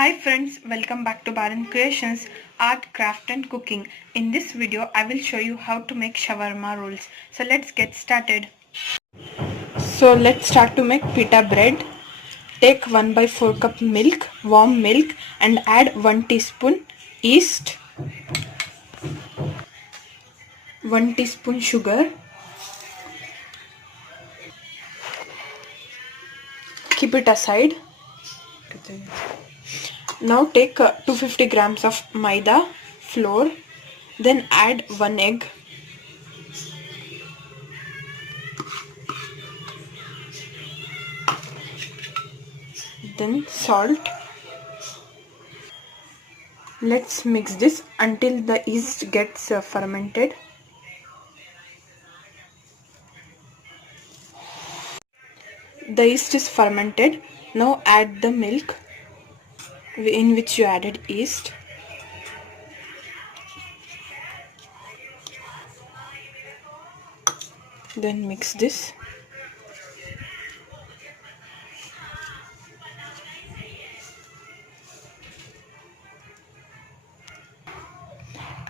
Hi friends, welcome back to Baran Creations, Art, Craft and Cooking. In this video, I will show you how to make shawarma rolls. So let's get started. So let's start to make pita bread. Take 1/4 cup milk, warm milk and add 1 teaspoon yeast, 1 teaspoon sugar. Keep it aside. Now take 250 grams of maida flour, then add 1 egg. Then salt. Let's mix this until the yeast gets fermented. The yeast is fermented. Now add the milk in which you added yeast. Then mix this.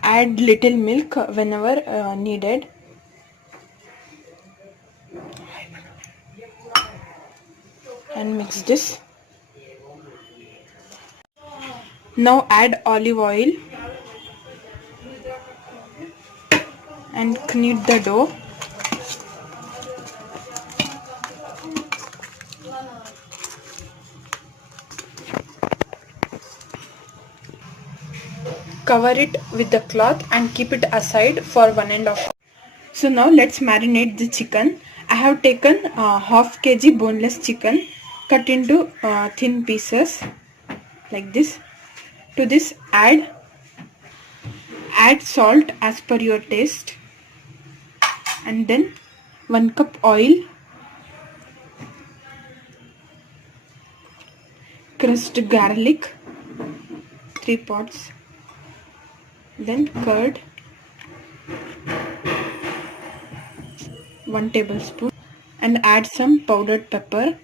Add little milk whenever needed. And mix this. Now add olive oil and knead the dough. Cover it with the cloth and keep it aside for 1.5 hours. So now let's marinate the chicken. I have taken half kg boneless chicken, cut into thin pieces like this. To this add salt as per your taste, and then 1 cup oil, crushed garlic 3 pods, then curd 1 tablespoon, and add some powdered pepper.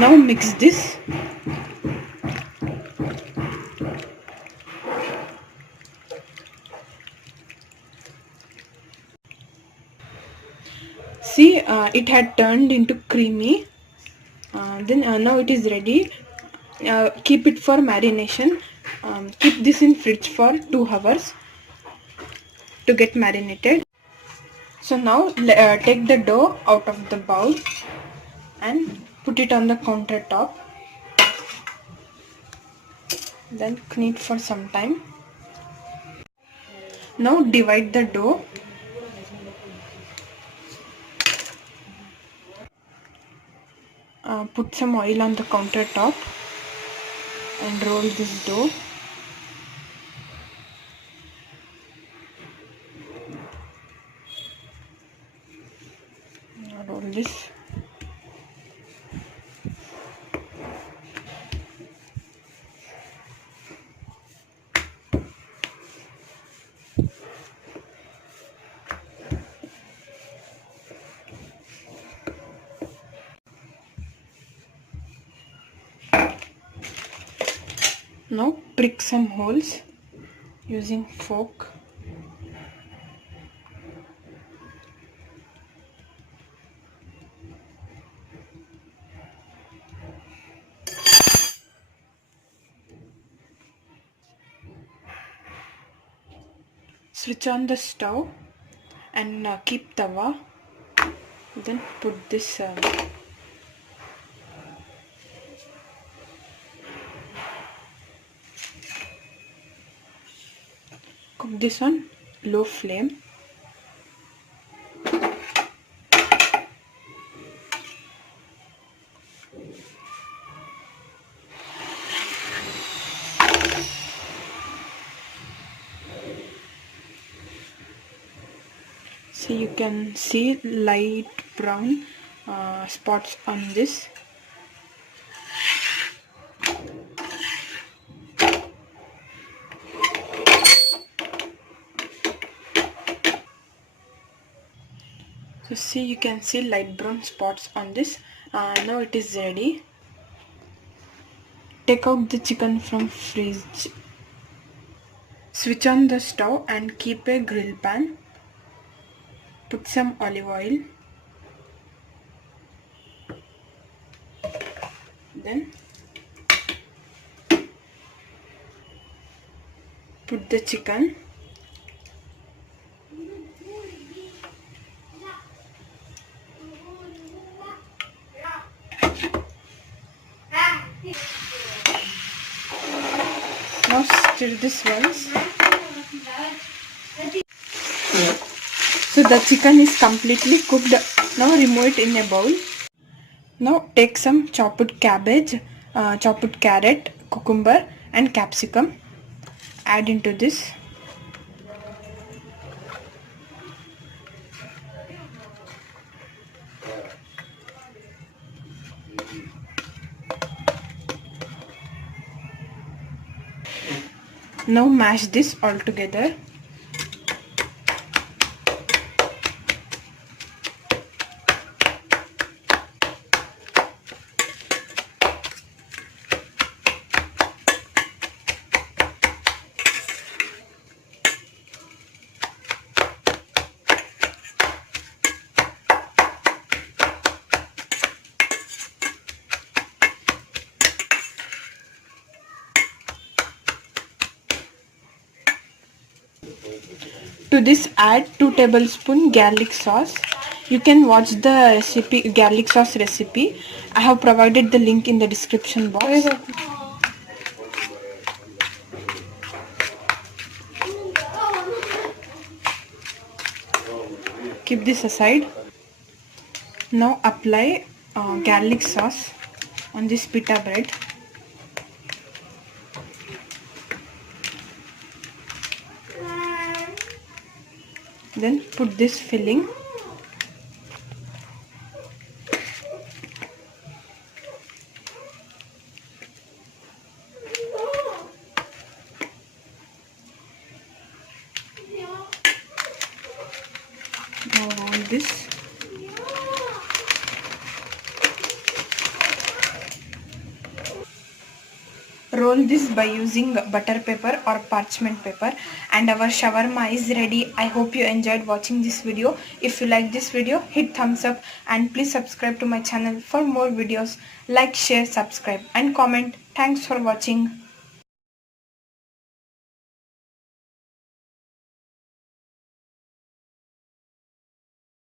Now mix this. See, it had turned into creamy. Then now it is ready. Keep it for marination. Keep this in fridge for 2 hours to get marinated. So now take the dough out of the bowl and put it on the countertop. Then knead for some time. Now divide the dough. Put some oil on the countertop and roll this dough. Roll this. Now prick some holes using fork. Switch on the stove and keep tawa. Then put this cook this on low flame. So you can see light brown spots on this. So see, you can see light brown spots on this. Now it is ready. Take out the chicken from fridge. Switch on the stove and keep a grill pan. Put some olive oil. Then put the chicken. Now stir this once. So the chicken is completely cooked. Now remove it in a bowl. Now take some chopped cabbage, chopped carrot, cucumber and capsicum. Add into this. Now mash this all together. To this add 2 tablespoons garlic sauce. You can watch the recipe, garlic sauce recipe. I have provided the link in the description box. Keep this aside. Now apply garlic sauce on this pita bread. Then put this filling. Now roll this. Roll this by using butter paper or parchment paper, and our shawarma is ready. I hope you enjoyed watching this video. If you like this video, hit thumbs up and please subscribe to my channel for more videos. Like, share, subscribe and comment. Thanks for watching.